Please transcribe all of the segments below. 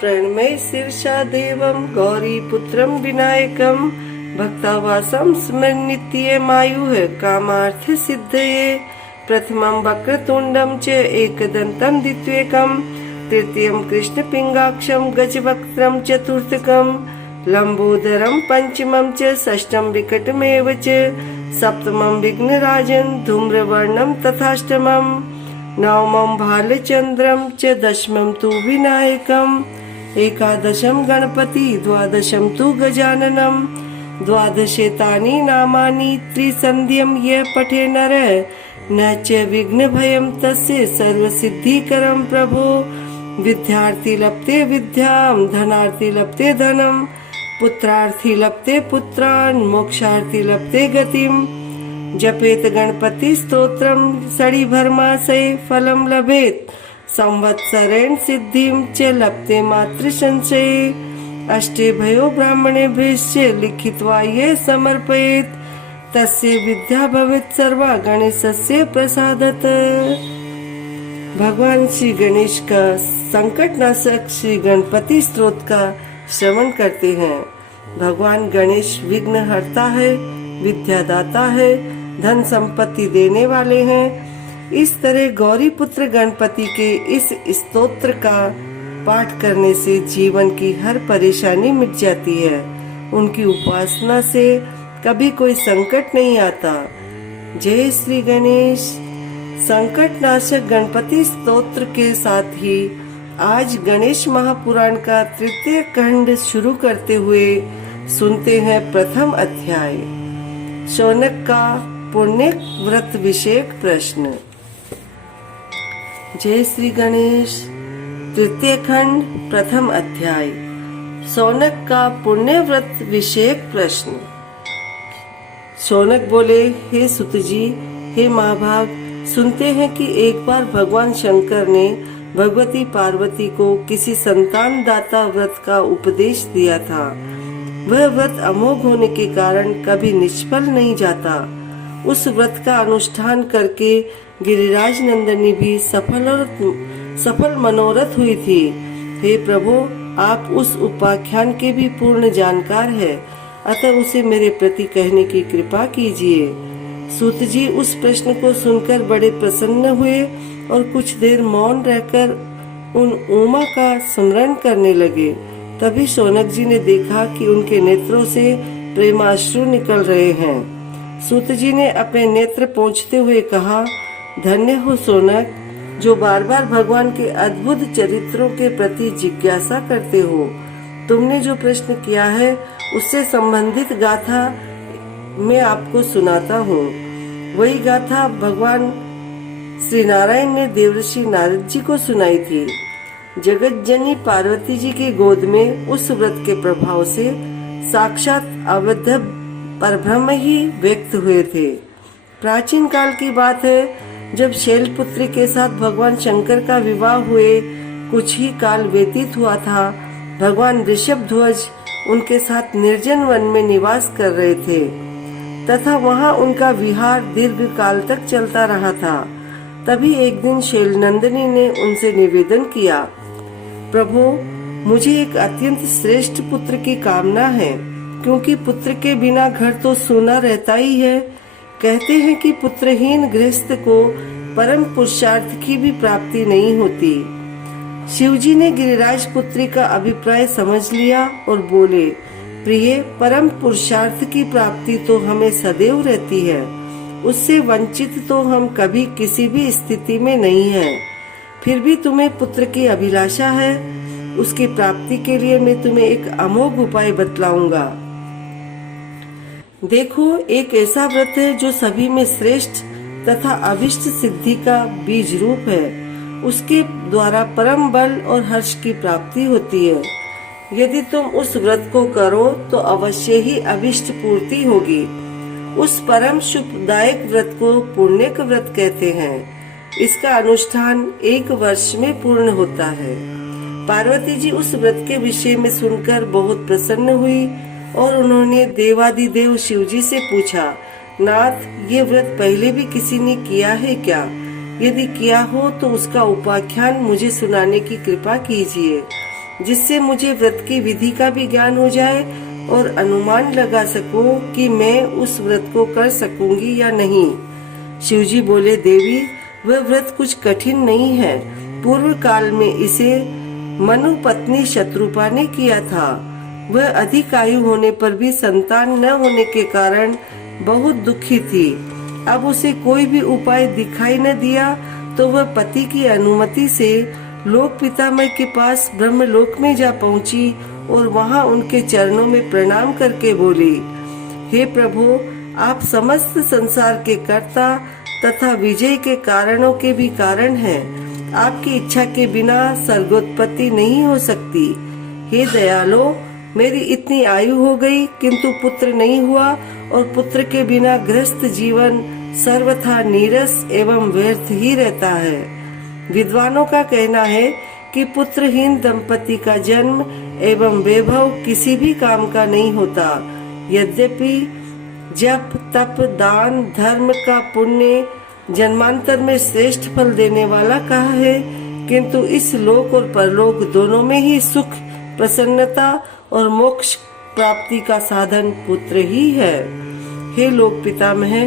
प्रणमय शीर्षा देवं गौरीपुत्रं विनायकं भक्तावासं स्मरन्नित्यमायुः कामार्थ सिद्धये। प्रथमं वक्रतुण्डं च एकदन्तं द्वितीयकं तृतीयं कृष्णपिङ्गाक्षं गजवक्त्रं चतुर्थकं लंबोदरं पंचमं च षष्ठं विकटमेव च सप्तमं विघ्नराजं धूम्रवर्णं तथाष्टमं नवमं भालचन्द्रं च दशमं तु विनायकम् एकादशं गणपति द्वादशं तु गजाननं द्वादशेतानि नामानि त्रिसन्ध्यं यः पठे नरः न च विघ्नभयं तस्य सर्वसिद्धिकरं प्रभो। विद्यार्थी लप्ते विद्यां धनार्थी लप्ते धनं पुत्रार्थी लप्ते पुत्रान् मोक्षार्थी लप्ते गतिं जपेत गणपति स्तोत्रं षडीभर्माशये फलं लभेत संवत्सरेण सिद्धिं च लप्ते मात्र संशये अष्टे भयो ब्राह्मणेभ्यश्च लिखित्वा ये समर्पयेत् तस्य विद्या भवेत् सर्वा गणेशस्य प्रसादत। भगवान श्री गणेश का संकटनाशक श्री गणपति स्तोत्र का श्रवण करते हैं। भगवान गणेश विघ्न हरता है, विद्यादाता है, धन संपत्ति देने वाले हैं। इस तरह गौरी पुत्र गणपति के इस स्तोत्र का पाठ करने से जीवन की हर परेशानी मिट जाती है। उनकी उपासना से कभी कोई संकट नहीं आता। जय श्री गणेश। संकट नाशक गणपति स्तोत्र के साथ ही आज गणेश महापुराण का तृतीय खंड शुरू करते हुए सुनते हैं प्रथम अध्याय। शौनक का पुण्य व्रत विषयक प्रश्न। जय श्री गणेश। तृतीय खंड प्रथम अध्याय। शौनक का पुण्य व्रत विषयक प्रश्न। शौनक बोले, हे सुत जी, हे महाभाग, सुनते हैं कि एक बार भगवान शंकर ने भगवती पार्वती को किसी संतान दाता व्रत का उपदेश दिया था। वह व्रत अमोघ होने के कारण कभी निष्फल नहीं जाता। उस व्रत का अनुष्ठान करके गिरिराज नंदनी भी सफल मनोरथ हुई थी। हे प्रभु, आप उस उपाख्यान के भी पूर्ण जानकार है, अतः उसे मेरे प्रति कहने की कृपा कीजिए। सूत जी उस प्रश्न को सुनकर बड़े प्रसन्न हुए और कुछ देर मौन रहकर उन उमा का स्मरण करने लगे। तभी शौनक जी ने देखा कि उनके नेत्रों से प्रेमाश्रु निकल रहे हैं। सूत जी ने अपने नेत्र पोंछते हुए कहा, धन्य हो शौनक, जो बार बार भगवान के अद्भुत चरित्रों के प्रति जिज्ञासा करते हो। तुमने जो प्रश्न किया है उससे संबंधित गाथा मैं आपको सुनाता हूँ। वही गाथा भगवान श्री नारायण ने देवर्षि नारद जी को सुनाई थी। जगत जननी पार्वती जी के गोद में उस व्रत के प्रभाव से साक्षात अवध परब्रह्म ही व्यक्त हुए थे। प्राचीन काल की बात है, जब शैलपुत्री के साथ भगवान शंकर का विवाह हुए कुछ ही काल व्यतीत हुआ था, भगवान ऋषभध्वज उनके साथ निर्जन वन में निवास कर रहे थे तथा वहाँ उनका विहार दीर्घ काल तक चलता रहा था। तभी एक दिन शैलनंदिनी ने उनसे निवेदन किया, प्रभु, मुझे एक अत्यंत श्रेष्ठ पुत्र की कामना है, क्योंकि पुत्र के बिना घर तो सूना रहता ही है। कहते हैं कि पुत्रहीन गृहस्थ को परम पुरुषार्थ की भी प्राप्ति नहीं होती। शिवजी ने गिरिराज पुत्री का अभिप्राय समझ लिया और बोले, प्रिय, परम पुरुषार्थ की प्राप्ति तो हमें सदैव रहती है, उससे वंचित तो हम कभी किसी भी स्थिति में नहीं हैं। फिर भी तुम्हें पुत्र की अभिलाषा है, उसकी प्राप्ति के लिए मैं तुम्हें एक अमोघ उपाय बतलाऊंगा। देखो, एक ऐसा व्रत है जो सभी में श्रेष्ठ तथा अभिष्ट सिद्धि का बीज रूप है। उसके द्वारा परम बल और हर्ष की प्राप्ति होती है। यदि तुम उस व्रत को करो तो अवश्य ही अभिष्ट पूर्ति होगी। उस परम शुभदायक व्रत को पुण्यक व्रत कहते हैं। इसका अनुष्ठान 1 वर्ष में पूर्ण होता है। पार्वती जी उस व्रत के विषय में सुनकर बहुत प्रसन्न हुई और उन्होंने देवादिदेव शिवजी से पूछा, नाथ, ये व्रत पहले भी किसी ने किया है क्या? यदि किया हो तो उसका उपाख्यान मुझे सुनाने की कृपा कीजिए। जिससे मुझे व्रत की विधि का भी ज्ञान हो जाए और अनुमान लगा सकूं कि मैं उस व्रत को कर सकूंगी या नहीं। शिवजी बोले, देवी, वह व्रत कुछ कठिन नहीं है। पूर्व काल में इसे मनु पत्नी शत्रुपा ने किया था। वह अधिक आयु होने पर भी संतान न होने के कारण बहुत दुखी थी। अब उसे कोई भी उपाय दिखाई न दिया तो वह पति की अनुमति से लोक पितामह के पास ब्रह्मलोक में जा पहुंची और वहां उनके चरणों में प्रणाम करके बोली, हे प्रभु, आप समस्त संसार के कर्ता तथा विजय के कारणों के भी कारण हैं। आपकी इच्छा के बिना स्वर्गोत्पत्ति नहीं हो सकती। हे दयालो, मेरी इतनी आयु हो गई किंतु पुत्र नहीं हुआ और पुत्र के बिना गृहस्थ जीवन सर्वथा नीरस एवं व्यर्थ ही रहता है। विद्वानों का कहना है कि पुत्रहीन दंपति का जन्म एवं वैभव किसी भी काम का नहीं होता। यद्यपि जप, तप, दान, धर्म का पुण्य जन्मांतर में श्रेष्ठ फल देने वाला कहा है, किंतु इस लोक और परलोक दोनों में ही सुख, प्रसन्नता और मोक्ष प्राप्ति का साधन पुत्र ही है। हे लोक पितामह,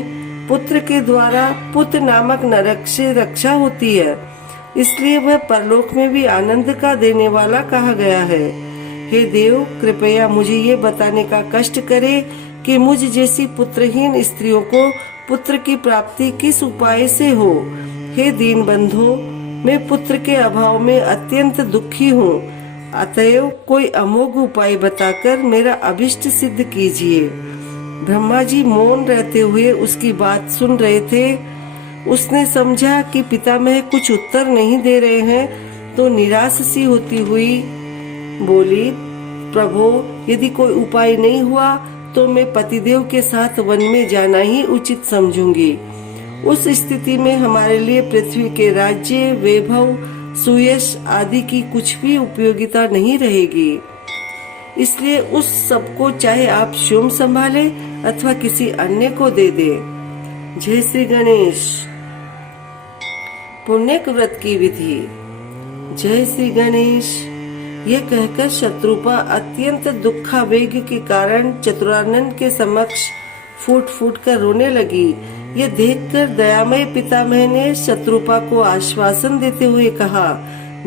पुत्र के द्वारा पुत्र नामक नरक से रक्षा होती है, इसलिए वह परलोक में भी आनंद का देने वाला कहा गया है। हे देव, कृपया मुझे ये बताने का कष्ट करे कि मुझ जैसी पुत्रहीन स्त्रियों को पुत्र की प्राप्ति किस उपाय से हो। हे दीन बंधु, मैं पुत्र के अभाव में अत्यंत दुखी हूँ, अतएव कोई अमोघ उपाय बताकर मेरा अभिष्ट सिद्ध कीजिए। ब्रह्मा जी मौन रहते हुए उसकी बात सुन रहे थे। उसने समझा कि पितामह कुछ उत्तर नहीं दे रहे हैं, तो निराश सी होती हुई बोली, प्रभु, यदि कोई उपाय नहीं हुआ तो मैं पतिदेव के साथ वन में जाना ही उचित समझूंगी। उस स्थिति में हमारे लिए पृथ्वी के राज्य, वैभव, सुयश आदि की कुछ भी उपयोगिता नहीं रहेगी। इसलिए उस सबको चाहे आप स्वयं संभाले अथवा किसी अन्य को दे दे। जय श्री गणेश। पुण्यक व्रत की विधि। जय श्री गणेश। यह कहकर शत्रुपा अत्यंत दुखावेग के कारण चतुरानन के समक्ष फूट फूट कर रोने लगी। यह देखकर दयामय पितामह ने शत्रुपा को आश्वासन देते हुए कहा,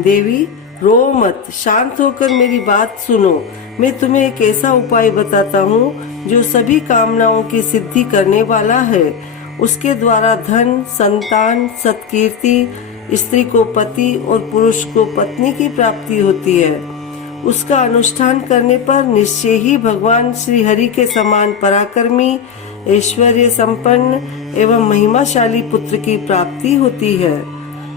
देवी, रो मत, शांत होकर मेरी बात सुनो। मैं तुम्हें एक ऐसा उपाय बताता हूँ जो सभी कामनाओं की सिद्धि करने वाला है। उसके द्वारा धन, संतान, सत्कीर्ति, स्त्री को पति और पुरुष को पत्नी की प्राप्ति होती है। उसका अनुष्ठान करने पर निश्चय ही भगवान श्री हरि के समान पराक्रमी, ऐश्वर्य संपन्न एवं महिमाशाली पुत्र की प्राप्ति होती है।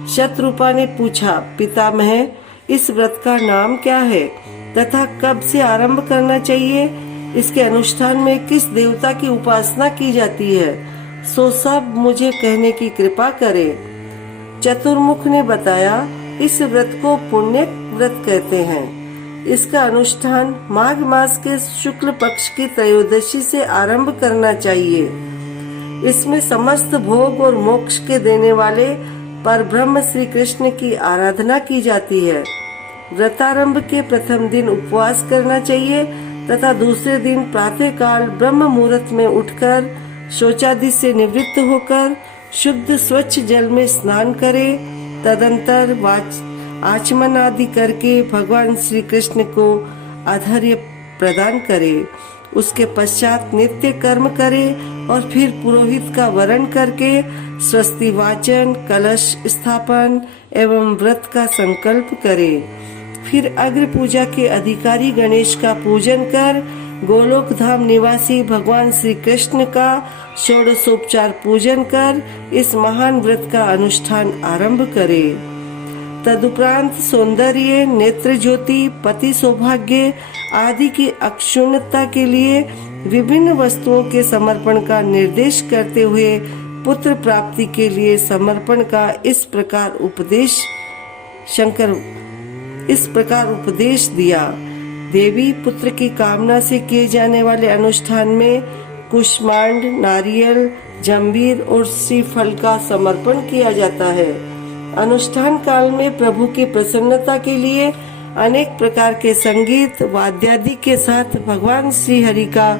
शत्रुपा ने पूछा, पितामह, इस व्रत का नाम क्या है तथा कब से आरंभ करना चाहिए? इसके अनुष्ठान में किस देवता की उपासना की जाती है? सो सब मुझे कहने की कृपा करे। चतुर्मुख ने बताया, इस व्रत को पुण्य व्रत कहते हैं। इसका अनुष्ठान माघ मास के शुक्ल पक्ष की त्रयोदशी से आरंभ करना चाहिए। इसमें समस्त भोग और मोक्ष के देने वाले परब्रह्म श्री कृष्ण की आराधना की जाती है। व्रतारंभ के प्रथम दिन उपवास करना चाहिए तथा दूसरे दिन प्रातः काल ब्रह्म मुहूर्त में उठकर शौचादि से निवृत्त होकर शुद्ध स्वच्छ जल में स्नान करे। तदंतर आचमन आदि करके भगवान श्री कृष्ण को आधार्य प्रदान करे। उसके पश्चात नित्य कर्म करे और फिर पुरोहित का वरण करके स्वस्ति वाचन, कलश स्थापन एवं व्रत का संकल्प करे। फिर अग्र पूजा के अधिकारी गणेश का पूजन कर गोलोक धाम निवासी भगवान श्री कृष्ण का षोडशोपचार पूजन कर इस महान व्रत का अनुष्ठान आरंभ करे। तदुपरांत सौंदर्य, नेत्र ज्योति, पति सौभाग्य आदि की अक्षुण्णता के लिए विभिन्न वस्तुओं के समर्पण का निर्देश करते हुए पुत्र प्राप्ति के लिए समर्पण का इस प्रकार उपदेश दिया। देवी, पुत्र की कामना से किए जाने वाले अनुष्ठान में कुष्मांड, नारियल, जंबीर और श्रीफल का समर्पण किया जाता है। अनुष्ठान काल में प्रभु की प्रसन्नता के लिए अनेक प्रकार के संगीत वाद्यादि के साथ भगवान श्री हरि का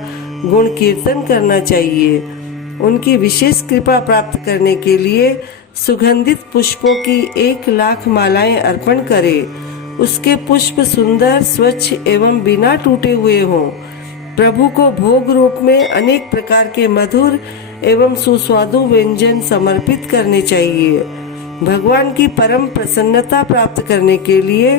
गुण कीर्तन करना चाहिए। उनकी विशेष कृपा प्राप्त करने के लिए सुगंधित पुष्पों की 1,00,000 मालाएं अर्पण करें। उसके पुष्प सुंदर, स्वच्छ एवं बिना टूटे हुए हों। प्रभु को भोग रूप में अनेक प्रकार के मधुर एवं सुस्वादु व्यंजन समर्पित करने चाहिए। भगवान की परम प्रसन्नता प्राप्त करने के लिए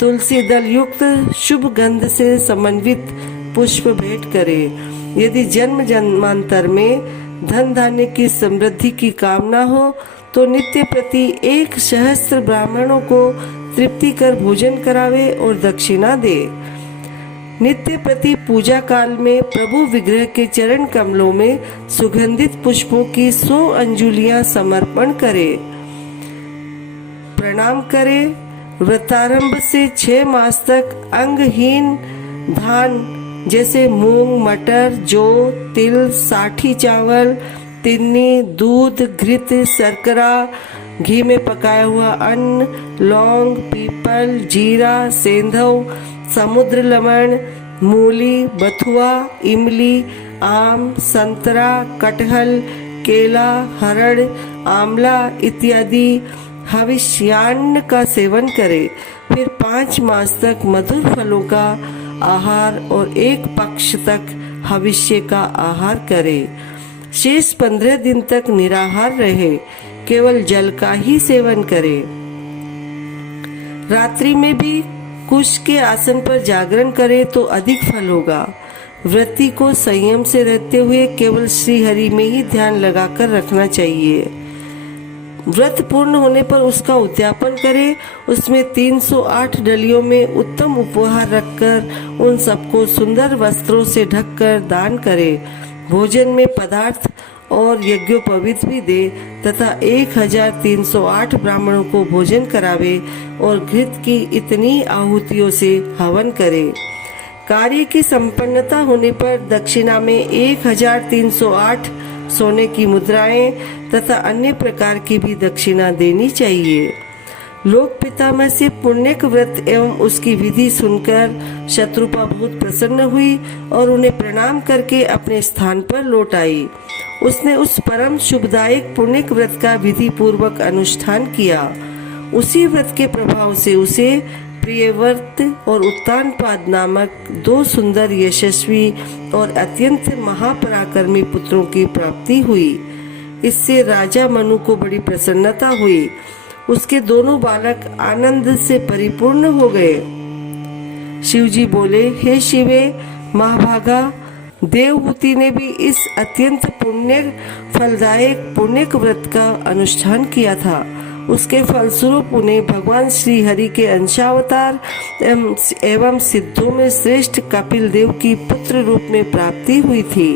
तुलसी दल युक्त शुभ गंध से समन्वित पुष्प भेंट करें। यदि जन्म जन्मांतर में धन धान्य की समृद्धि की कामना हो तो नित्य प्रति 1,000 ब्राह्मणों को तृप्ति कर भोजन करावे और दक्षिणा दे। नित्य प्रति पूजा काल में प्रभु विग्रह के चरण कमलों में सुगंधित पुष्पों की 100 अंजुलियां समर्पण करे, प्रणाम करे। व्रतारंभ से 6 मास तक अंगहीन धान जैसे मूंग, मटर, जौ, तिल, साठी चावल, तिन्नी, दूध, घृत, शर्करा, घी में पकाया हुआ अन्न, लौंग, पीपल, जीरा, सेंधव, समुद्र लवण, मूली, बथुआ, इमली, आम, संतरा, कटहल, केला, हरड़, आंवला इत्यादि हविष्यान्न का सेवन करे। फिर 5 मास तक मधुर फलों का आहार और 1 पक्ष तक हविष्य का आहार करे। शेष 15 दिन तक निराहार रहे, केवल जल का ही सेवन करे। रात्रि में भी कुश के आसन पर जागरण करे तो अधिक फल होगा। व्रती को संयम से रहते हुए केवल श्री हरि में ही ध्यान लगाकर रखना चाहिए। व्रत पूर्ण होने पर उसका उद्यापन करे। उसमें 308 डलियों में उत्तम उपहार रखकर उन सबको सुंदर वस्त्रों से ढककर दान करे। भोजन में पदार्थ और यज्ञोपवीत भी दे तथा 1,308 ब्राह्मणों को भोजन करावे और घृत की इतनी आहुतियों से हवन करे। कार्य की संपन्नता होने पर दक्षिणा में 1,308 सोने की मुद्राएं तथा अन्य प्रकार की भी दक्षिणा देनी चाहिए। लोक पितामह से पुण्यक व्रत एवं उसकी विधि सुनकर शत्रुपा बहुत प्रसन्न हुई और उन्हें प्रणाम करके अपने स्थान पर लौट आई। उसने उस परम शुभदायक पुण्यक व्रत का विधि पूर्वक अनुष्ठान किया। उसी व्रत के प्रभाव से उसे प्रियव्रत और उत्तानपाद नामक 2 सुंदर, यशस्वी और अत्यंत महापराक्रमी पुत्रों की प्राप्ति हुई। इससे राजा मनु को बड़ी प्रसन्नता हुई। उसके दोनों बालक आनंद से परिपूर्ण हो गए। शिवजी बोले, हे शिवे महाभागा, देवहूति ने भी इस अत्यंत पुण्य फलदायक पुण्यक व्रत का अनुष्ठान किया था। उसके फलस्वरूप उन्हें भगवान श्री हरि के अंशावतार एवं सिद्धों में श्रेष्ठ कपिल देव की पुत्र रूप में प्राप्ति हुई थी।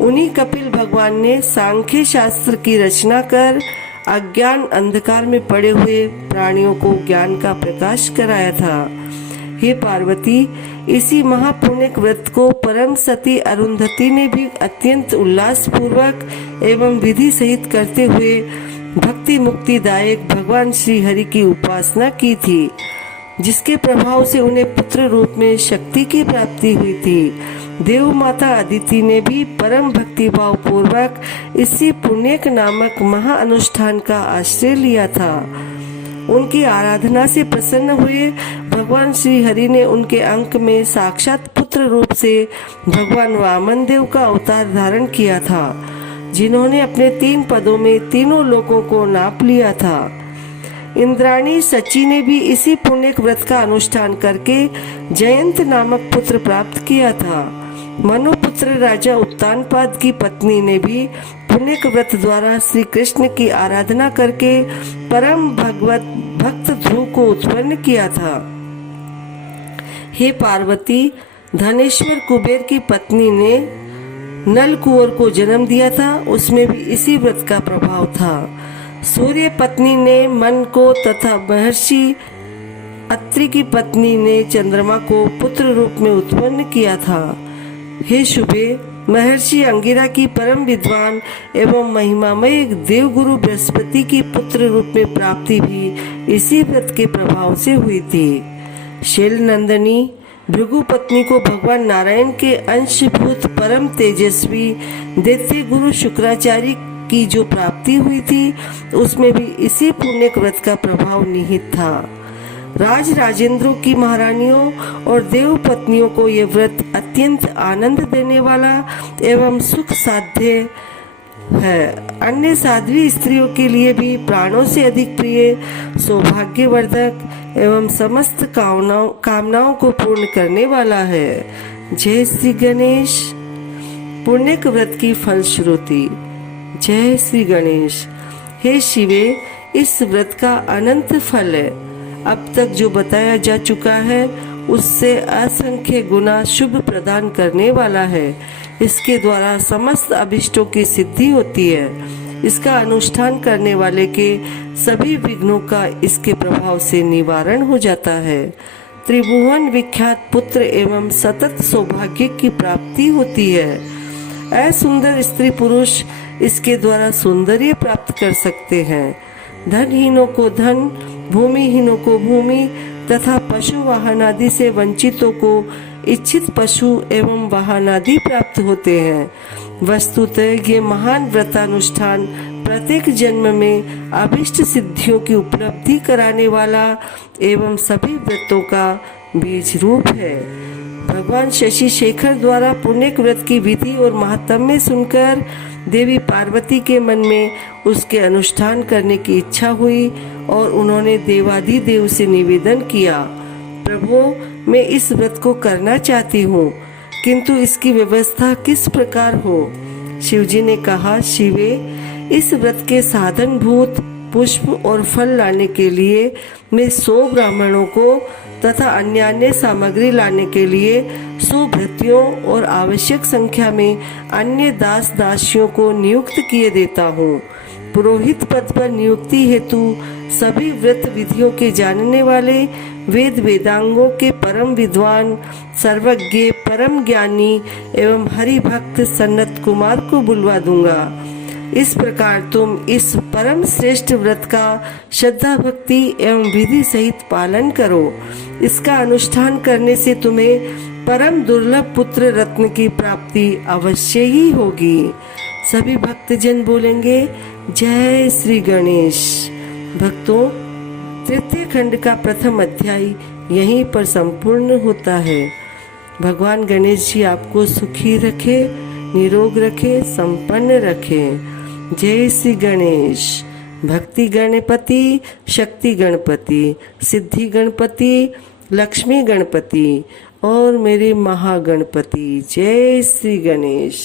उन्हीं कपिल भगवान ने सांख्य शास्त्र की रचना कर अज्ञान अंधकार में पड़े हुए प्राणियों को ज्ञान का प्रकाश कराया था। हे पार्वती, इसी महापुण्यक व्रत को परम सती अरुंधति ने भी अत्यंत उल्लास पूर्वक एवं विधि सहित करते हुए भक्ति मुक्तिदायक भगवान श्री हरि की उपासना की थी, जिसके प्रभाव से उन्हें पुत्र रूप में शक्ति की प्राप्ति हुई थी। देव माता अदिति ने भी परम भक्ति भाव पूर्वक इसी पुण्यक नामक महा अनुष्ठान का आश्रय लिया था। उनकी आराधना से प्रसन्न हुए भगवान श्री हरि ने उनके अंक में साक्षात पुत्र रूप से भगवान वामन देव का अवतार धारण किया था, जिन्होंने अपने 3 पदों में तीनों लोकों को नाप लिया था। इंद्राणी सची ने भी इसी पुण्यक व्रत का अनुष्ठान करके जयंत नामक पुत्र प्राप्त किया था। मनुपुत्र राजा उत्तानपाद की पत्नी ने भी पुण्यक व्रत द्वारा श्री कृष्ण की आराधना करके परम भगवत भक्त ध्रुव को उत्पन्न किया था। हे पार्वती, धनेश्वर कुबेर की पत्नी ने नल कुंवर को जन्म दिया था, उसमें भी इसी व्रत का प्रभाव था। सूर्य पत्नी ने मन को तथा महर्षि अत्रि की पत्नी ने चंद्रमा को पुत्र रूप में उत्पन्न किया था। हे शुभे, महर्षि अंगिरा की परम विद्वान एवं महिमामय देवगुरु बृहस्पति की पुत्र रूप में प्राप्ति भी इसी व्रत के प्रभाव से हुई थी। शैल नंदनी भृगु पत्नी को भगवान नारायण के अंशभूत परम तेजस्वी दैत्य गुरु शुक्राचार्य की जो प्राप्ति हुई थी, उसमें भी इसी पुण्य व्रत का प्रभाव निहित था। राज राजेंद्रों की महारानियों और देव पत्नियों को यह व्रत अत्यंत आनंद देने वाला एवं सुख साध्य है। अन्य साध्वी स्त्रियों के लिए भी प्राणों से अधिक प्रिय, सौभाग्यवर्धक एवं समस्त कामनाओं को पूर्ण करने वाला है। जय श्री गणेश। पुण्य व्रत की फलश्रुति। जय श्री गणेश। हे शिवे, इस व्रत का अनंत फल है। अब तक जो बताया जा चुका है उससे असंख्य गुना शुभ प्रदान करने वाला है। इसके द्वारा समस्त अभिष्टों की सिद्धि होती है। इसका अनुष्ठान करने वाले के सभी विघ्नों का इसके प्रभाव से निवारण हो जाता है। त्रिभुवन विख्यात पुत्र एवं सतत सौभाग्य की प्राप्ति होती है। असुंदर स्त्री पुरुष इसके द्वारा सौंदर्य प्राप्त कर सकते हैं। धनहीनों को धन, भूमिहीनों को भूमि तथा पशु वाहन आदि से वंचितों को इच्छित पशु एवं वाहन आदि प्राप्त होते हैं। वस्तुतः ये महान व्रतानुष्ठान प्रत्येक जन्म में अभिष्ट सिद्धियों की उपलब्धि कराने वाला एवं सभी व्रतों का बीज रूप है। भगवान शशि शेखर द्वारा पुण्य व्रत की विधि और महात्म्य सुनकर देवी पार्वती के मन में उसके अनुष्ठान करने की इच्छा हुई और उन्होंने देवाधिदेव से निवेदन किया, प्रभु, मैं इस व्रत को करना चाहती हूँ, किंतु इसकी व्यवस्था किस प्रकार हो। शिवजी ने कहा, शिवे, इस व्रत के साधन भूत पुष्प और फल लाने के लिए मैं 100 ब्राह्मणों को तथा अन्य सामग्री लाने के लिए 100 भृत्यों और आवश्यक संख्या में अन्य दास दासियों को नियुक्त किए देता हूँ। पुरोहित पद पर नियुक्ति हेतु सभी व्रत विधियों के जानने वाले वेद वेदांगों के परम विद्वान, सर्वज्ञ, परम ज्ञानी एवं हरि भक्त सन्नत कुमार को बुलवा दूंगा। इस प्रकार तुम इस परम श्रेष्ठ व्रत का श्रद्धा भक्ति एवं विधि सहित पालन करो। इसका अनुष्ठान करने से तुम्हें परम दुर्लभ पुत्र रत्न की प्राप्ति अवश्य ही होगी। सभी भक्तजन बोलेंगे, जय श्री गणेश। भक्तों, तृतीय खंड का प्रथम अध्याय यहीं पर संपूर्ण होता है। भगवान गणेश जी आपको सुखी रखे, निरोग रखे, संपन्न रखे। जय श्री गणेश। भक्ति गणपति, शक्ति गणपति, सिद्धि गणपति, लक्ष्मी गणपति और मेरे महागणपति। जय श्री गणेश।